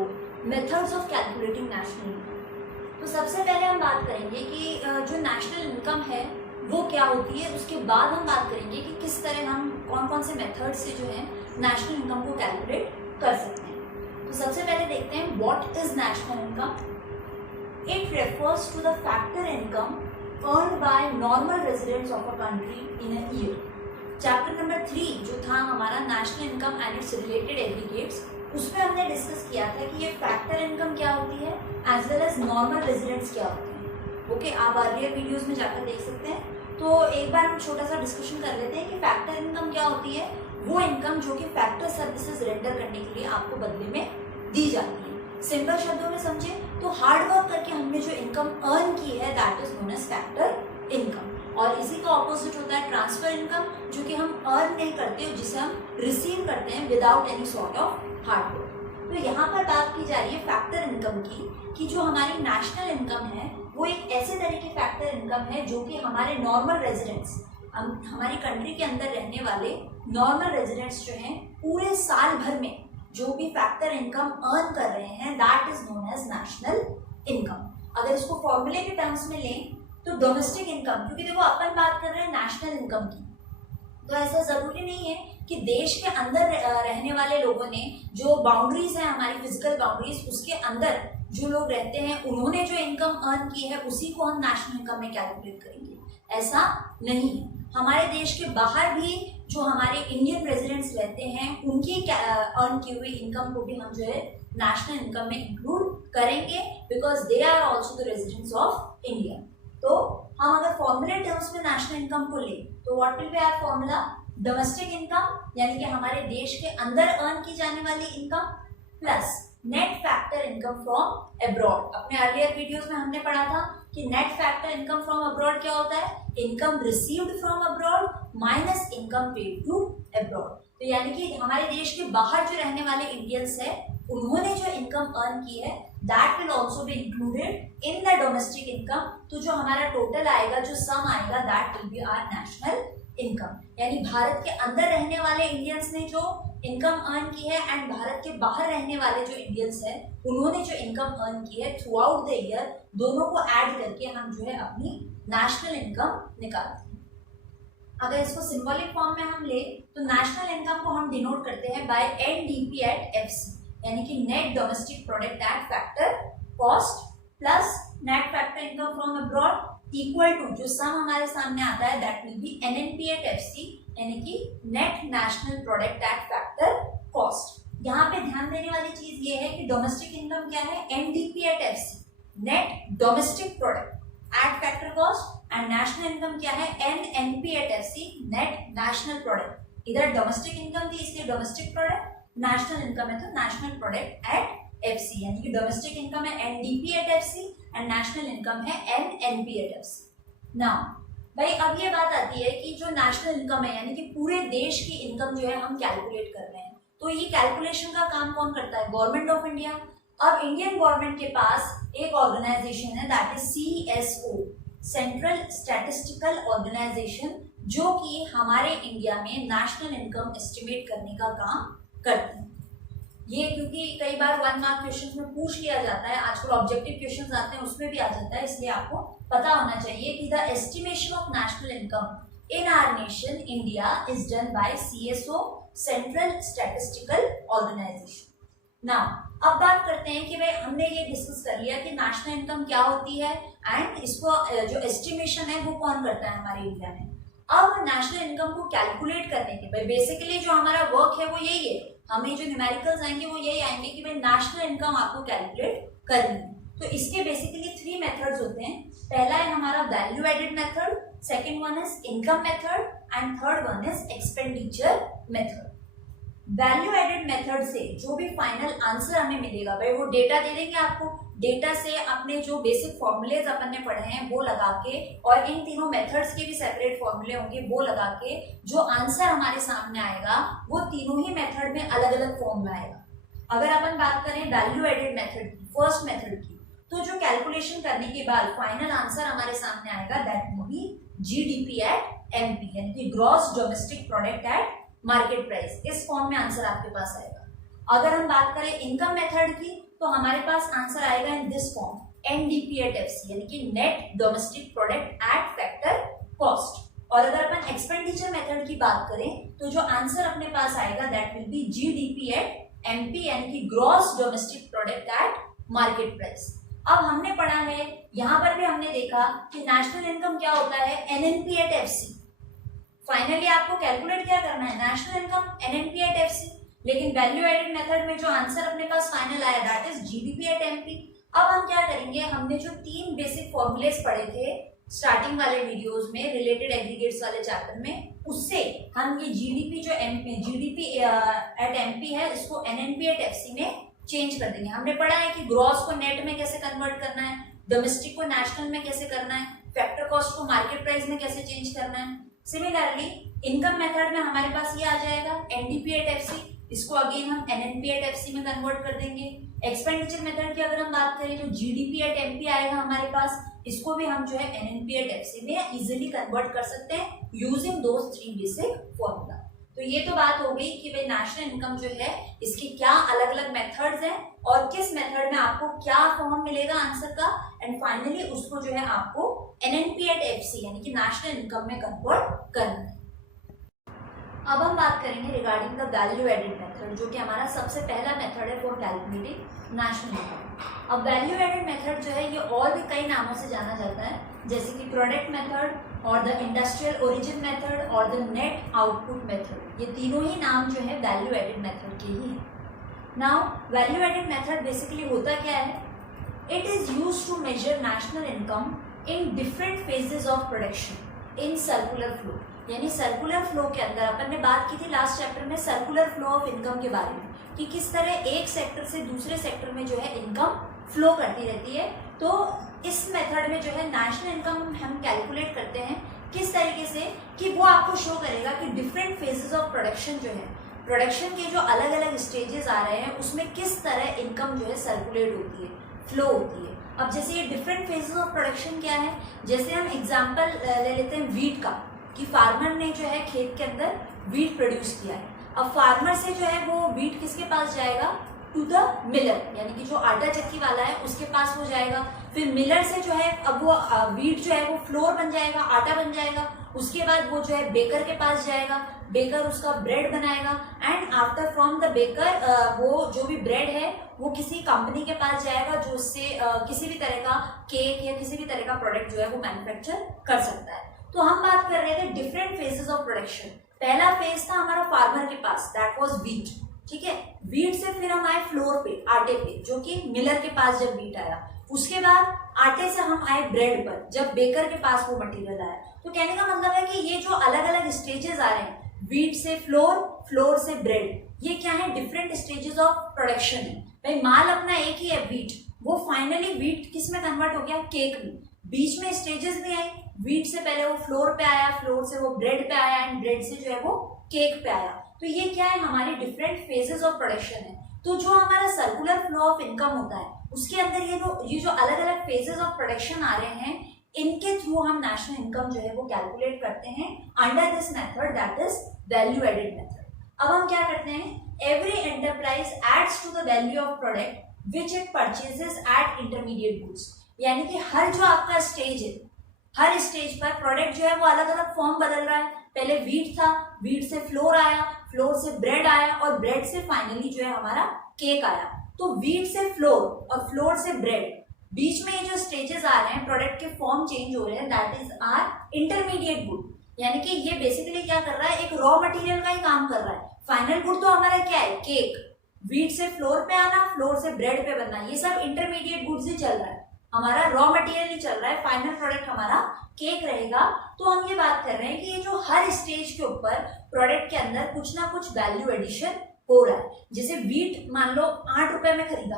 4 methods of calculating national income. तो सबसे पहले हम बात करेंगे कि जो नेशनल इनकम है वो क्या होती है। उसके बाद हम बात करेंगे कि किस तरह हम कौन कौन से मेथड से जो है नेशनल इनकम को कैलकुलेट कर सकते हैं। तो सबसे पहले देखते हैं what is national income. It refers to the factor income earned by normal residents of a country in a year। Chapter number 3 जो था हमारा national income and it's related aggregates, उसमें हमने डिस्कस किया था कि ये फैक्टर इनकम क्या होती है as well as normal residents क्या होते हैं। ओके, आप अर्लियर वीडियोस में जाकर देख सकते हैं। तो एक बार हम छोटा सा डिस्कशन कर लेते हैं कि फैक्टर इनकम क्या होती है। वो इनकम जो कि फैक्टर सर्विसेज रेंडर करने के लिए आपको बदले में दी जाती है। सिंपल शब्दों में समझे तो हार्ड वर्क करके हमने जो इनकम अर्न की है that is known age factor income. और इसी का ऑपोजिट होता है ट्रांसफर इनकम, जो कि हम अर्न नहीं करते, जिसे हम रिसीव करते हैं without any sort of hard work. तो यहाँ पर बात की जा रही है फैक्टर इनकम की कि जो हमारी नेशनल इनकम है वो एक ऐसे तरह की फैक्टर इनकम है जो कि हमारे नॉर्मल रेजिडेंट्स, हमारी कंट्री के अंदर रहने वाले नॉर्मल रेजिडेंट्स जो हैं पूरे साल भर में जो भी फैक्टर इनकम अर्न कर रहे हैं that is known as national income. अगर इसको फॉर्मूले के टर्म्स में लें तो डोमेस्टिक इनकम, क्योंकि देखो अपन बात कर रहे हैं नेशनल इनकम की, तो ऐसा जरूरी नहीं है कि देश के अंदर रहने वाले लोगों ने जो बाउंड्रीज है हमारी फिजिकल बाउंड्रीज उसके अंदर जो लोग रहते हैं उन्होंने जो इनकम अर्न की है उसी को हम नेशनल इनकम में कैलकुलेट करेंगे, ऐसा नहीं है। हमारे देश के बाहर भी जो हमारे इंडियन रेजिडेंट्स रहते हैं उनकी अर्न की हुई इनकम को भी हम जो है नेशनल इनकम में इंक्लूड करेंगे, because they are also the residents of India. तो हम अगर फॉर्मूले टर्म्स में नेशनल इनकम को ले तो what will be our formula, domestic income यानी कि हमारे देश के अंदर अर्न की जाने वाली income plus net factor income from abroad. अपने अर्लियर वीडियोस में हमने पढ़ा था कि net factor income from abroad क्या होता है, income received from abroad minus income paid to abroad. तो यानी कि हमारे देश के बाहर जो रहने वाले इंडियंस है उन्होंने जो इनकम अर्न की है that will also be included in the domestic income. तो जो हमारा टोटल आएगा, जो सम आएगा that will be our national income. यानी भारत के अंदर रहने वाले इंडियंस ने जो इनकम अर्न की है एंड भारत के बाहर रहने वाले जो इंडियंस हैं उन्होंने जो इनकम अर्न की है थ्रू आउट द ईयर, दोनों को ऐड करके हम जो है अपनी नेशनल इनकम निकालते हैं। अगर इसको सिंबॉलिक फॉर्म में हम ले तो नेशनल इनकम को हम डिनोट करते हैं बाय एनडीपी एट एफसी, यानी कि net domestic product at factor cost plus net factor income from abroad equal to जो सम हमारे सामने आता है that will be NNP at FC, यानी कि net national product at factor cost. यहाँ पे ध्यान देने वाली चीज ये है कि डोमेस्टिक इनकम क्या है, NDP at FC net domestic product at factor cost, and national income क्या है, NNP at FC net national product. इधर डोमेस्टिक इनकम थी इसलिए डोमेस्टिक प्रोडक्ट, नेशनल इनकम है तो नेशनल प्रोडक्ट एट एफसी, यानी कि डोमेस्टिक इनकम है NDP at FC and national income है एनएनपी एट एफसी। नाउ भाई अब ये बात आती है कि जो नेशनल इनकम है यानी कि पूरे देश की इनकम जो है हम कैलकुलेट कर रहे हैं, तो ये कैलकुलेशन का काम कौन करता है, गवर्नमेंट ऑफ इंडिया। अब इंडियन गवर्नमेंट के पास एक ऑर्गेनाइजेशन है that is CSO, central statistical organisation, जो कि हमारे इंडिया में नेशनल इनकम एस्टिमेट करने का काम करती है। ये क्योंकि कई बार 1 मार्क क्वेश्चंस में पूछ लिया जाता है, आजकल ऑब्जेक्टिव क्वेश्चंस आते हैं उसमें भी आ जाता है, इसलिए आपको पता होना चाहिए कि the estimation of national income in our nation India is done by CSO, central statistical organisation. Now अब बात करते हैं कि भाई हमने ये डिस्कस कर लिया कि नेशनल इनकम क्या होती है एंड इसको जो एस्टिमेशन है वो कौन करता है हमारे इंडिया में। अब नेशनल इनकम को कैलकुलेट करने के भाई बेसिकली जो हमारा वर्क है वो यही है, हमें जो न्यूमेरिकल्स आएंगे वो यही आएंगे कि भाई नेशनल इनकम आपको कैलकुलेट करनी है। तो इसके बेसिकली 3 मेथड्स होते हैं। पहला है हमारा value added method, second one is income method and third one is expenditure method. Value added method से जो भी फाइनल आंसर हमें मिलेगा भाई वो डेटा दे देंगे आपको, डेटा से अपने जो बेसिक फॉर्मूलेज अपन ने पढ़े हैं वो लगा के और इन तीनों मेथड्स के भी सेपरेट फॉर्मूले होंगे वो लगा के जो आंसर हमारे सामने आएगा वो तीनों ही मेथड में अलग अलग फॉर्म में आएगा। अगर अपन बात करें वैल्यू एडेड मेथड की, फर्स्ट मेथड की, तो जो कैलकुलेशन करने के बाद फाइनल आंसर हमारे सामने आएगा that will be GDP at MP, यानी कि gross domestic product at market price. इस फॉर्म में आंसर आपके पास आएगा। अगर हम बात करें इनकम मेथड की तो हमारे पास आंसर आएगा इन दिस फॉर्म, NDP@FC यानी कि net domestic product at factor cost. और अगर अपन एक्सपेंडिचर मेथड की बात करें तो जो आंसर अपने पास आएगा दैट विल बी GDP@MP यानी कि gross domestic product at market price. अब हमने पढ़ा है, यहाँ पर भी हमने देखा कि नेशनल इनकम क्या होता है, NNP@FC। फाइनली आपको कैलकुलेट क्या करना है, नेशनल इनकम NNP@FC। लेकिन वैल्यू एडेड मेथड में जो आंसर अपने पास फाइनल आया दैट इज GDP@MP। अब हम क्या करेंगे, हमने जो 3 बेसिक फॉर्मूलेस पढ़े थे स्टार्टिंग वाले वीडियोस में रिलेटेड एग्रीगेट्स वाले चैप्टर में, उससे हम ये GDP जो GDP@MP है इसको NNP@FC में चेंज कर देंगे। हमने पढ़ा है कि ग्रॉस को नेट में कैसे कन्वर्ट करना है, डोमेस्टिक को नेशनल में कैसे करना है, फैक्टर कॉस्ट को मार्केट प्राइस में कैसे चेंज करना है। सिमिलरली इनकम मेथड में हमारे पास ये आ जाएगा NDP@FC, इसको अगेन हम NNP@FC में कन्वर्ट कर देंगे। एक्सपेंडिचर मेथड की अगर हम बात करें तो GDP@MP आएगा हमारे पास, इसको भी हम जो है NNP@FC में इजीली कन्वर्ट कर सकते हैं यूजिंग दोस 3 बेसिक फॉर्मूला। तो ये तो बात हो गई कि भाई नेशनल इनकम जो है इसके क्या अलग अलग मेथड्स हैं और किस मेथड में आपको क्या फॉर्म मिलेगा आंसर का, एंड फाइनली उसको जो है आपको NNP@FC यानी कि नेशनल इनकम में कन्वर्ट करना है। अब हम बात करेंगे regarding the value added method, जो कि हमारा सबसे पहला मेथड है फॉर कैलकुलेटिंग नेशनल इनकम। अब वैल्यू एडेड मेथड जो है ये और भी कई नामों से जाना जाता है, जैसे कि प्रोडक्ट मेथड और द इंडस्ट्रियल ओरिजिन मेथड और द नेट आउटपुट मेथड। ये तीनों ही नाम जो है वैल्यू एडेड मेथड के ही हैं। Now value added method basically होता क्या है, it is used to measure national income in different phases of production in circular flow. यानी सर्कुलर फ्लो के अंदर अपन ने बात की थी लास्ट चैप्टर में सर्कुलर फ्लो ऑफ इनकम के बारे में, कि किस तरह एक सेक्टर से दूसरे सेक्टर में जो है इनकम फ्लो करती रहती है। तो इस मेथड में जो है नेशनल इनकम हम कैलकुलेट करते हैं किस तरीके से कि वो आपको शो करेगा कि डिफरेंट फेजेस ऑफ प्रोडक्शन जो है, प्रोडक्शन के जो अलग अलग स्टेजेस आ रहे हैं उसमें किस तरह इनकम जो है सर्कुलेट होती है, फ्लो होती है। अब जैसे ये डिफरेंट फेजेस ऑफ प्रोडक्शन क्या है, जैसे हम एग्जाम्पल ले लेते हैं वीट का, कि फार्मर ने जो है खेत के अंदर वीट प्रोड्यूस किया है। अब फार्मर से जो है वो वीट किसके पास जाएगा, टू द मिलर यानी कि जो आटा चक्की वाला है उसके पास वो जाएगा। फिर मिलर से जो है अब वो वीट जो है वो फ्लोर बन जाएगा, आटा बन जाएगा। उसके बाद वो जो है बेकर के पास जाएगा, बेकर उसका ब्रेड बनाएगा, and after from the baker वो जो भी ब्रेड है वो किसी कंपनी के पास जाएगा जो उससे किसी भी तरह का केक या किसी भी तरह का प्रोडक्ट जो है वो मैन्युफैक्चर कर सकता है। तो हम बात कर रहे थे डिफरेंट फेजेस ऑफ प्रोडक्शन। पहला फेज था हमारा फार्मर के पास, दैट वाज वीट, ठीक है। वीट से फिर हम आए फ्लोर पे, आटे पे, जो कि मिलर के पास जब वीट आया। उसके बाद आटे से हम आए ब्रेड पर, जब बेकर के पास वो मटेरियल आया। तो कहने का मतलब है कि ये जो अलग अलग स्टेजेस आ रहे हैं, वीट से फ्लोर, फ्लोर से ब्रेड, ये क्या है, डिफरेंट स्टेजेस ऑफ प्रोडक्शन है। भाई माल अपना एक ही है वीट, वो फाइनली वीट किस में कन्वर्ट हो गया, केक में। बीच में स्टेजेस भी आई, वीट से पहले वो फ्लोर पे आया, फ्लोर से वो ब्रेड पे आया, एंड ब्रेड से जो है वो केक पे आया। तो ये क्या है, हमारी डिफरेंट फेजेस ऑफ प्रोडक्शन है। तो जो हमारा सर्कुलर फ्लो ऑफ इनकम होता है उसके अंदर ये जो अलग अलग फेजेस ऑफ प्रोडक्शन आ रहे हैं, इनके थ्रू हम नेशनल इनकम जो है वो कैलकुलेट करते हैं under this method, that is value added method. अब हम क्या करते हैं, every enterprise adds to the value of product which it purchases at intermediate goods. यानी कि हर जो आपका स्टेज है, हर स्टेज पर प्रोडक्ट जो है वो अलग अलग फॉर्म बदल रहा है। पहले वीट था, वीट से फ्लोर आया, फ्लोर से ब्रेड आया, और ब्रेड से फाइनली जो है हमारा केक आया। तो वीट से फ्लोर और फ्लोर से ब्रेड, बीच में ये जो स्टेजेस आ रहे हैं, प्रोडक्ट के फॉर्म चेंज हो रहे हैं, that is are intermediate good. यानी कि ये बेसिकली क्या कर रहा है, एक रॉ मटेरियल का ही काम कर रहा है। फाइनल गुड तो हमारा क्या है, केक। वीट से फ्लोर पे आना, फ्लोर से ब्रेड पे बनना, ये सब इंटरमीडिएट गुड्स ही चल रहा है, हमारा रॉ मटेरियल ही चल रहा है। फाइनल प्रोडक्ट हमारा केक रहेगा। तो हम ये बात कर रहे हैं कि ये जो हर स्टेज के ऊपर प्रोडक्ट के अंदर कुछ ना कुछ वैल्यू एडिशन हो रहा है। जैसे वीट मान लो 8 रुपए में खरीदा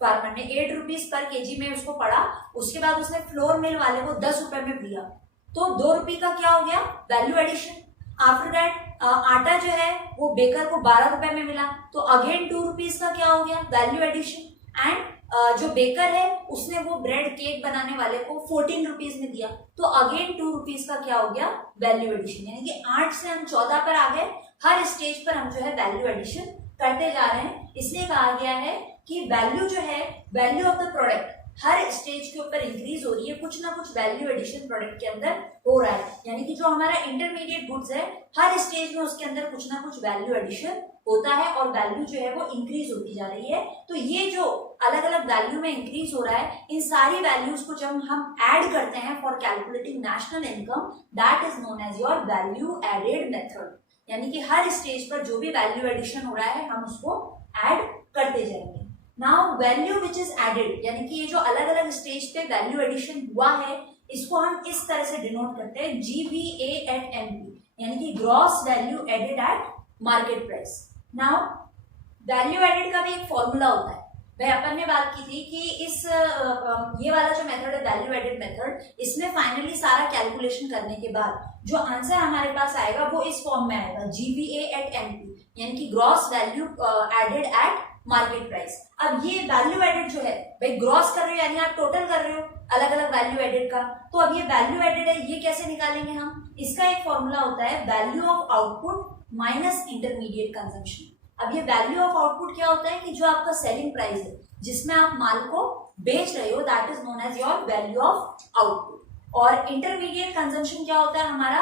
फार्मर ने, 8 रुपीज पर केजी में उसको पड़ा, उसके बाद उसने फ्लोर मिल वाले को 10 रुपए में दिया, तो 2 रुपये का क्या हो गया, वैल्यू एडिशन। आफ्टर दैट आटा जो है वो बेकर को 12 रुपए में मिला, तो अगेन 2 रुपीज का क्या हो गया, वैल्यू एडिशन। एंड जो बेकर है उसने वो ब्रेड केक बनाने वाले को 14 रुपीज में दिया, तो अगेन 2 रुपीज का क्या हो गया, वैल्यू एडिशन। यानी कि 8 से हम 14 पर आ गए। हर स्टेज पर हम जो है वैल्यू एडिशन करते जा रहे हैं। इसलिए कहा गया है कि वैल्यू जो है, value of the product her stage के ऊपर इंक्रीज हो रही है, कुछ ना कुछ वैल्यू एडिशन प्रोडक्ट के अंदर हो रहा है। यानी कि जो हमारा इंटरमीडिएट गुड्स है, हर स्टेज में उसके अंदर कुछ ना कुछ वैल्यू एडिशन होता है और वैल्यू जो है वो इंक्रीज होती जा रही है। तो ये जो अलग अलग वैल्यू में इंक्रीज हो रहा है, इन सारी वैल्यूज को जब हम ऐड करते हैं for calculating national income, that is known as your value added method. यानी कि हर स्टेज पर जो भी वैल्यू एडिशन हो रहा है, हम उसको ऐड करते जाएंगे। Now value which is added, यानी कि ये जो अलग अलग स्टेज पे वैल्यू एडिशन हुआ है, इसको हम इस तरह से डिनोट करते हैं GVA एट MP, यानी कि gross value added at market price. Now value added का भी एक फॉर्मूला होता है, वह अपन ने बात की थी कि इस ये वाला जो मेथड है वैल्यू एडेड मेथड, इसमें फाइनली सारा कैलकुलेशन करने के बाद जो आंसर हमारे पास आएगा वो इस फॉर्म में आएगा, GVA एट MP, यानी कि gross value added at market price. अब ये वैल्यू एडेड जो है, भाई ग्रॉस कर रहे हो यानी आप टोटल कर रहे हो अलग अलग वैल्यू एडेड का, तो अब ये वैल्यू एडेड है, ये कैसे निकालेंगे हम? इसका एक फॉर्मूला होता है value of output minus intermediate consumption. अब ये वैल्यू ऑफ आउटपुट क्या होता है कि जो आपका सेलिंग प्राइस है, जिसमें आप माल को बेच रहे हो, that is known as your value of output. और इंटरमीडिएट कंजम्पशन क्या होता है? हमारा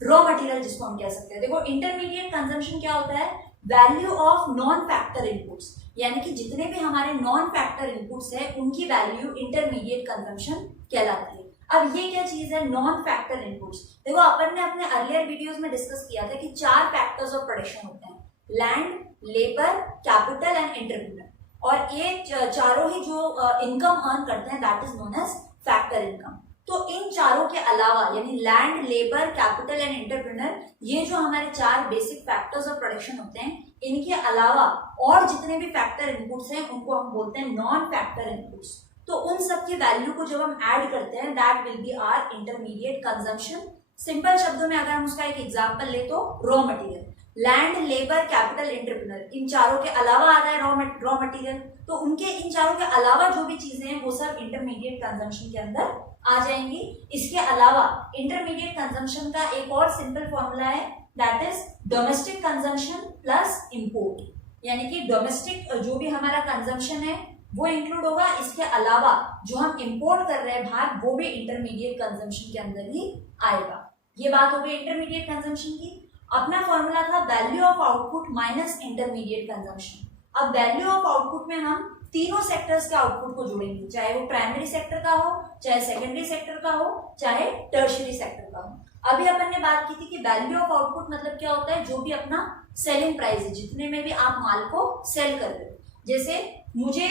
रॉ मटेरियल, जिसको हम कह सकते हैं। देखो इंटरमीडिएट कंजम्पशन क्या होता है? Value of non factor inputs, यानी कि जितने भी हमारे नॉन फैक्टर इनपुट्स है, उनकी वैल्यू इंटरमीडिएट कंजम्पशन कहलाती है। अब ये क्या चीज है नॉन फैक्टर इनपुट्स? देखो अपन ने अपने अर्लियर वीडियोस में डिस्कस किया था कि 4 फैक्टर्स ऑफ प्रोडक्शन होते हैं, land, labour, capital and entrepreneur, और ये चारों ही जो इनकम अर्न करते हैं that is known age factor income. तो इन चारों के अलावा, यानी land, labour, capital and entrepreneur, ये जो हमारे 4 बेसिक फैक्टर्स ऑफ प्रोडक्शन होते हैं, इनके अलावा और जितने भी फैक्टर इनपुट्स हैं उनको हम बोलते हैं नॉन फैक्टर इनपुट्स। तो उन सब की वैल्यू को जब हम ऐड करते हैं, that will be our intermediate consumption. Simple शब्दों में अगर हम उसका एक एग्जांपल ले तो raw material, land, labour, capital, entrepreneur, इन चारों के अलावा आता है रॉ मटेरियल। तो उनके इन चारों के अलावा जो भी चीजें हैं वो सब इंटरमीडिएट कंजम्पशन के अंदर आ जाएंगी। इसके अलावा इंटरमीडिएट कंजम्पशन का एक और सिंपल फॉर्मूला है, that is domestic consumption plus import, यानी कि डोमेस्टिक जो भी हमारा कंजम्पशन है वो इंक्लूड होगा, इसके अलावा जो हम इंपोर्ट कर रहे हैं बाहर वो भी इंटरमीडिएट कंजम्पशन के अंदर ही आएगा। ये बात हो गई इंटरमीडिएट कंजम्पशन की। अपना फॉर्मूला था value of output minus intermediate consumption. अब वैल्यू ऑफ आउटपुट में हम तीनों सेक्टर्स के आउटपुट को जोड़ेंगे, चाहे वो प्राइमरी सेक्टर का हो, चाहे सेकेंडरी सेक्टर का हो, चाहे टर्शियरी सेक्टर का हो। अभी अपन ने बात की थी कि वैल्यू ऑफ आउटपुट मतलब क्या होता है, जो भी अपना सेलिंग प्राइस है, जितने में भी आप माल को सेल कर रहे हो। जैसे मुझे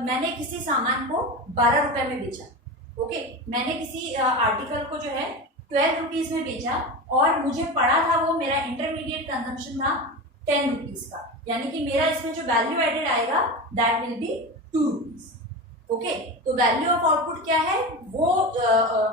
मैंने किसी सामान को 12 रुपए में बेचा, ओके, मैंने किसी आर्टिकल को जो है 12 रुपीज में बेचा और मुझे पड़ा था वो मेरा इंटरमीडिएट कंजम्पशन था 10 रुपीज का, यानी कि मेरा इसमें जो वैल्यू एडेड आएगा that will B 2 rupees. Okay, तो वैल्यू ऑफ आउटपुट क्या है? वो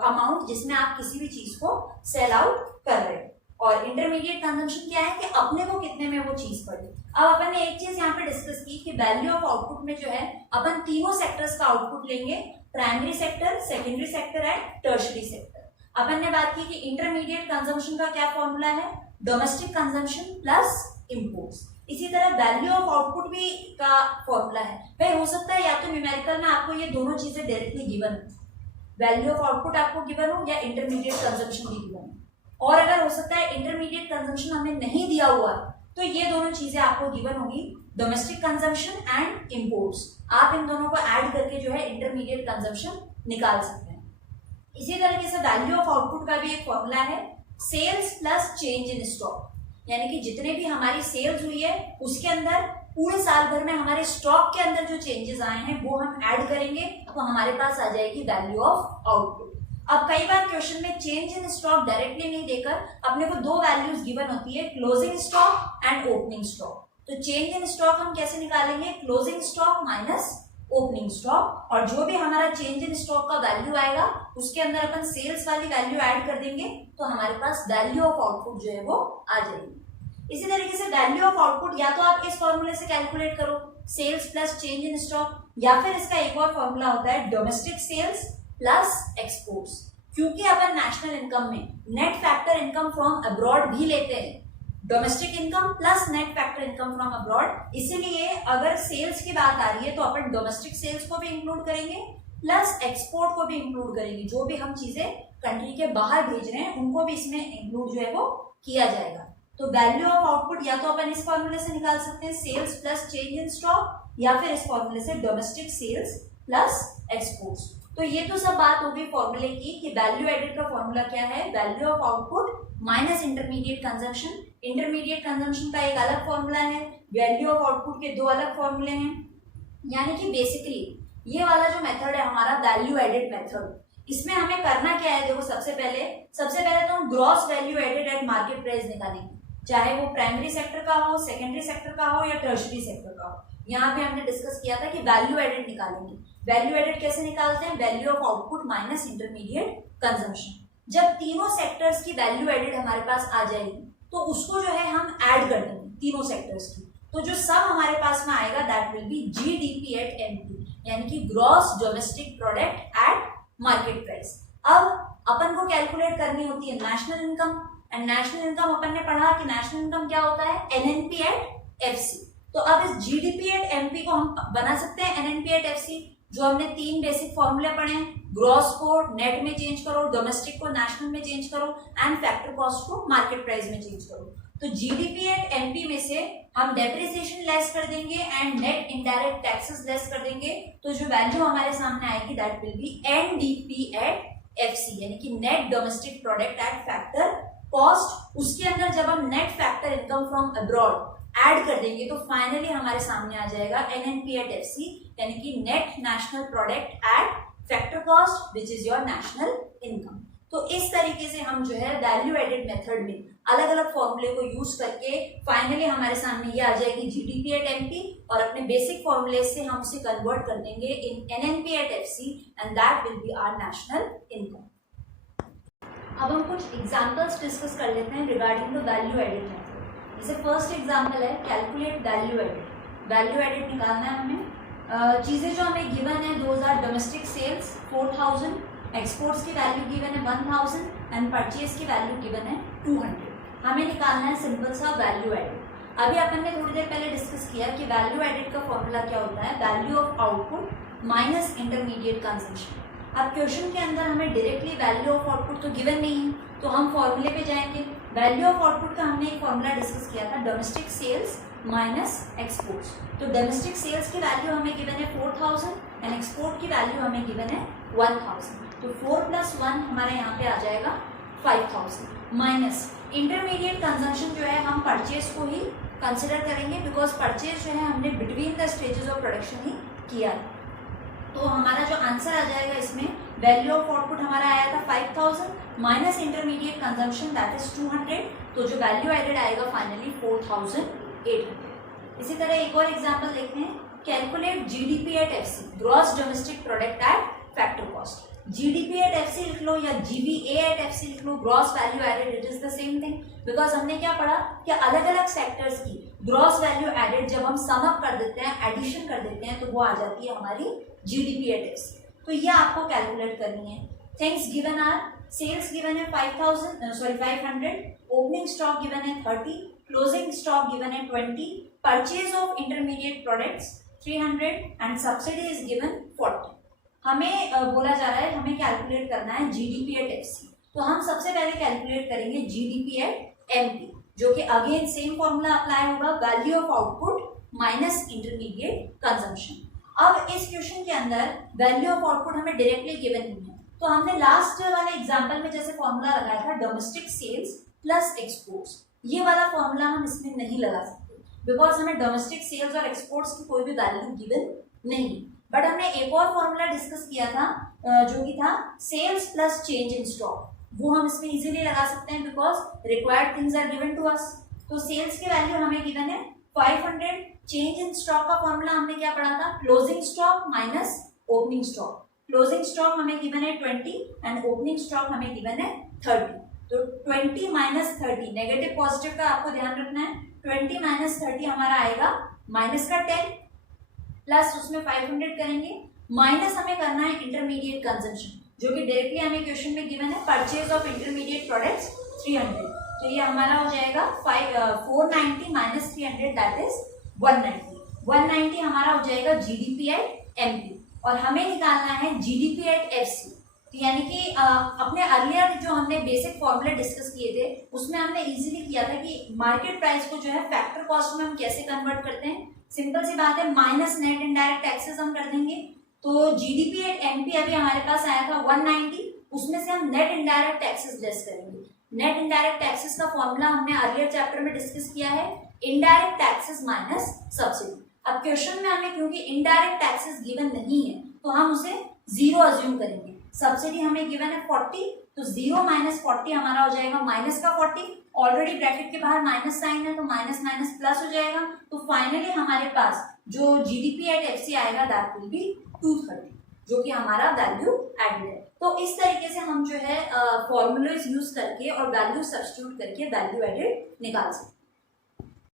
अमाउंट जिसमें आप किसी भी चीज को सेल आउट कर रहे हो। और इंटरमीडिएट कंजम्पशन क्या है कि अपने को कितने में वो चीज पड़ी। अब अपन ने एक चीज यहाँ पे डिस्कस की कि वैल्यू ऑफ आउटपुट में जो है अपन तीनों सेक्टर्स का आउटपुट लेंगे, primary sector, secondary sector and tertiary sector. अपन ने बात की कि इंटरमीडिएट कंजम्पशन का क्या फॉर्मूला है, डोमेस्टिक कंजम्पशन प्लस इंपोर्ट्स। इसी तरह वैल्यू ऑफ आउटपुट भी का फॉर्मूला है। भाई हो सकता है या तो न्यूमेरिकल में आपको ये दोनों चीजें डायरेक्टली गिवन हो, वैल्यू ऑफ आउटपुट आपको गिवन हो या इंटरमीडिएट कंजम्पशन भी गिवन हो, और अगर हो सकता है इंटरमीडिएट कंजम्पशन हमें नहीं दिया हुआ तो ये दोनों चीजें आपको गिवन होगी, डोमेस्टिक कंजम्पशन एंड इंपोर्ट्स। आप इन दोनों को ऐड करके जो है इंटरमीडिएट कंजम्पशन निकाल सकते हैं। इसी तरीके से वैल्यू ऑफ आउटपुट का भी एक फॉर्मूला है, sales plus change in stock, यानी कि जितने भी हमारी सेल्स हुई है उसके अंदर पूरे साल भर में हमारे स्टॉक के अंदर जो चेंजेस आए हैं वो हम ऐड करेंगे तो हमारे पास आ जाएगी वैल्यू ऑफ आउटपुट। अब कई बार क्वेश्चन में चेंज इन स्टॉक डायरेक्टली नहीं देकर अपने को दो वैल्यूज गिवन होती है, closing stock and opening stock. तो चेंज इन स्टॉक हम कैसे निकालेंगे, closing stock minus opening stock, और जो भी हमारा चेंज इन स्टॉक का वैल्यू आएगा उसके अंदर अपन सेल्स वाली वैल्यू ऐड कर देंगे तो हमारे पास वैल्यू ऑफ आउटपुट जो है वो आ जाएगी। इसी तरीके से वैल्यू ऑफ आउटपुट या तो आप इस फॉर्मूले से कैलकुलेट करो, sales plus change in stock, या फिर इसका एक और फॉर्मूला होता है डोमेस्टिक सेल्स प्लस एक्सपोर्ट्स। क्योंकि अपन नेशनल इनकम में net factor income from abroad भी लेते हैं, domestic income plus net factor income from abroad. इसीलिए अगर सेल्स की बात आ रही है तो अपन डोमेस्टिक सेल्स को भी इंक्लूड करेंगे प्लस एक्सपोर्ट को भी इंक्लूड करेंगे। जो भी हम चीजें कंट्री के बाहर भेज रहे हैं उनको भी इसमें इंक्लूड जो है वो किया जाएगा। तो वैल्यू ऑफ आउटपुट या तो अपन इस फॉर्मूले से निकाल सकते हैं sales plus change in stock, या फिर इस फॉर्मूले से डोमेस्टिक सेल्स प्लस एक्सपोर्ट्स। तो ये तो सब बात हो गई फॉर्मूले की कि वैल्यू एडेड का फॉर्मूला क्या है, value of output minus intermediate consumption. Intermediate consumption का एक अलग फॉर्मूला है, वैल्यू ऑफ आउटपुट के दो अलग फॉर्मूले हैं। यानी कि बेसिकली ये वाला जो मेथड है हमारा वैल्यू एडेड मेथड, इसमें हमें करना क्या है, देखो सबसे पहले तो हम gross value added at market price निकालेंगे, चाहे वो प्राइमरी सेक्टर का हो, सेकेंडरी सेक्टर का हो या टर्शरी सेक्टर का हो। यहाँ पे हमने डिस्कस किया था कि वैल्यू एडेड निकालेंगे। वैल्यू एडेड कैसे निकालते हैं, value of output minus intermediate consumption. जब तीनों सेक्टर्स की वैल्यू एडेड हमारे पास आ जाएगी तो उसको जो है हम ऐड कर देंगे तीनों सेक्टर्स की, तो जो सम हमारे पास में आएगा that will be GDP at MP, यानी कि gross domestic product at market price. अब अपन को कैलकुलेट करनी होती है national income, and national income अपन ने पढ़ा कि नेशनल इनकम क्या होता है, एनएनपी एट एफसी। तो अब इस जीडीपी एट एमपी को हम बना सकते हैं एनएनपी एट एफसी, जो हमने तीन बेसिक फॉर्मूले पढ़े हैं, ग्रॉस को नेट में चेंज करो, डोमेस्टिक को नेशनल में चेंज करो एंड फैक्टर कॉस्ट को मार्केट प्राइस में चेंज करो। तो जीडीपी एट एमपी में से हम डेप्रिसिएशन लेस कर देंगे and net indirect taxes less कर देंगे, तो जो वैल्यू हमारे सामने आएगी that will B NDP at FC, यानी कि net domestic product at factor cost. उसके अंदर जब हम net factor income from abroad add कर देंगे तो फाइनली हमारे सामने आ जाएगा एनएनपी एट एफसी, यानी कि net national product at factor cost which is your national income. तो इस तरीके से हम जो है वैल्यू एडेड मेथड में अलग अलग फॉर्मूले को यूज करके फाइनली हमारे सामने ये आ जाएगी जीडीपी एट एमपी, और अपने बेसिक फॉर्मूले से हम उसे कन्वर्ट कर देंगे in NNP at FC and that will be our national income. अब हम कुछ एग्जांपल्स डिस्कस कर लेते हैं regarding the value added method. जैसे फर्स्ट एग्जांपल है calculate value added. Value added निकालना है हमें। चीजें जो हमें गिवन है 2000 डोमेस्टिक सेल्स 4000, एक्सपोर्ट्स की वैल्यू गिवन है 1000 एंड परचेज की वैल्यू गिवन है 200। हमें निकालना है सिंपल सा वैल्यू एडेड। अभी अपन ने थोड़ी देर पहले डिस्कस किया कि वैल्यू एडेड का फॉर्मूला क्या होता है, value of output minus intermediate consumption. अब क्वेश्चन के अंदर हमें डायरेक्टली वैल्यू ऑफ आउटपुट तो गिवन नहीं है, तो हम फॉर्मूले पे जाएंगे। वैल्यू ऑफ आउटपुट का हमने एक फॉर्मूला डिस्कस किया था, डोमेस्टिक सेल्स माइनस एक्सपोर्ट्स। तो डोमेस्टिक सेल्स की वैल्यू हमें गिवन है 4000 एंड एक्सपोर्ट की वैल्यू हमें गिवन है 1000। तो 4 + 1 हमारे यहाँ पे आ जाएगा 5000 माइनस इंटरमीडिएट कंजम्पशन जो है हम परचेज को ही कंसिडर करेंगे, बिकॉज परचेज जो है हमने between the stages of production ही किया। तो हमारा जो आंसर आ जाएगा इसमें वैल्यू ऑफ आउटपुट हमारा आया था 5000 minus intermediate consumption that is 200, तो जो वैल्यू एडेड आएगा फाइनली 4800। इसी तरह एक और एग्जांपल देखते हैं, calculate GDP at FC, gross domestic product at factor cost. GDP at FC लिख लो या जीवीए एट एफसी लिख लो, gross value added it is the same thing, because हमने क्या पढ़ा कि अलग अलग सेक्टर्स की ग्रॉस वैल्यू एडेड जब हम सम अप कर देते हैं, एडिशन कर देते हैं, तो वो आ जाती है हमारी जीडीपी एट एफसी। तो ये आपको कैलकुलेट करनी है। Things given are, sales given है 500, ओपनिंग स्टॉक गिवन है 30, क्लोजिंग स्टॉक गिवन है 20, purchase of intermediate products 300 and subsidy is given 40। हमें बोला जा रहा है हमें कैलकुलेट करना है जीडीपी एट एफसी। तो हम सबसे पहले कैलकुलेट करेंगे जीडीपी एट एमपी, जो कि अगेन सेम फॉर्मूला अप्लाई होगा, value of output minus intermediate consumption. अब इस क्वेश्चन के अंदर वैल्यू ऑफ आउटपुट हमें डायरेक्टली गिवन नहीं है, तो हमने लास्ट वाले एग्जांपल में जैसे फॉर्मूला लगाया था डोमेस्टिक सेल्स प्लस एक्सपोर्ट्स, ये वाला फॉर्मूला हम इसमें नहीं लगा सकते, बिकॉज हमें डोमेस्टिक सेल्स और एक्सपोर्ट्स की कोई भी वैल्यू गिवन नहीं। बट हमने एक और फॉर्मूला डिस्कस किया था जो कि था sales plus change in stock, वो हम इसमें इजीली लगा सकते हैं because required things are given to us. तो सेल्स की वैल्यू हमें गिवन है 500, चेंज इन स्टॉक का फॉर्मूला हमने क्या पढ़ा था, closing stock minus opening stock. Closing stock हमें गिवन है 20 एंड ओपनिंग स्टॉक हमें गिवन है 30। तो 20 माइनस 30, नेगेटिव पॉजिटिव का आपको ध्यान रखना है, 20 माइनस 30 हमारा आएगा माइनस का 10 प्लस उसमें 500 करेंगे, माइनस हमें करना है इंटरमीडिएट कंजम्पशन, जो कि डायरेक्टली हमें क्वेश्चन में गिवन है परचेज ऑफ इंटरमीडिएट प्रोडक्ट्स 300। तो ये हमारा हो जाएगा 490 माइनस 300 दैट इज 190। 190 हमारा हो जाएगा जीडीपी एट एमपी और हमें निकालना है जीडीपी एट एफसी। तो यानी कि अपने अर्लियर जो हमने बेसिक फॉर्मूले डिस्कस किए थे उसमें हमने इजीली किया था कि मार्केट प्राइस को जो है फैक्टर कॉस्ट में हम कैसे कन्वर्ट करते हैं। सिंपल सी बात है, माइनस नेट इनडायरेक्ट टैक्सेस हम कर देंगे। तो जीडीपी एट एमपी अभी हमारे पास आया था 190, उसमें से हम नेट इनडायरेक्ट टैक्सेस लेस करेंगे। नेट इनडायरेक्ट टैक्सेस का फॉर्मूला हमने अर्लियर चैप्टर में डिस्कस किया है, इनडायरेक्ट टैक्सेस माइनस सब्सिडी। अब क्वेश्चन में हमें क्योंकि इनडायरेक्ट टैक्सेस गिवन नहीं है तो हम उसे जीरो अज्यूम करेंगे। सब्सिडी हमें गिवन है 40, तो 0 माइनस 40 हमारा हो जाएगा माइनस का 40। ऑलरेडी ब्रैकेट के बाहर माइनस साइन है तो माइनस माइनस प्लस हो जाएगा। तो फाइनली हमारे पास जो जीडीपी एट एफसी आएगा दैट विल बी 230, जो कि हमारा वैल्यू एडेड है। तो इस तरीके से हम जो है फॉर्मूलाज यूज करके और वैल्यू सब्स्टिट्यूट करके वैल्यू एडेड निकाल सकते हैं।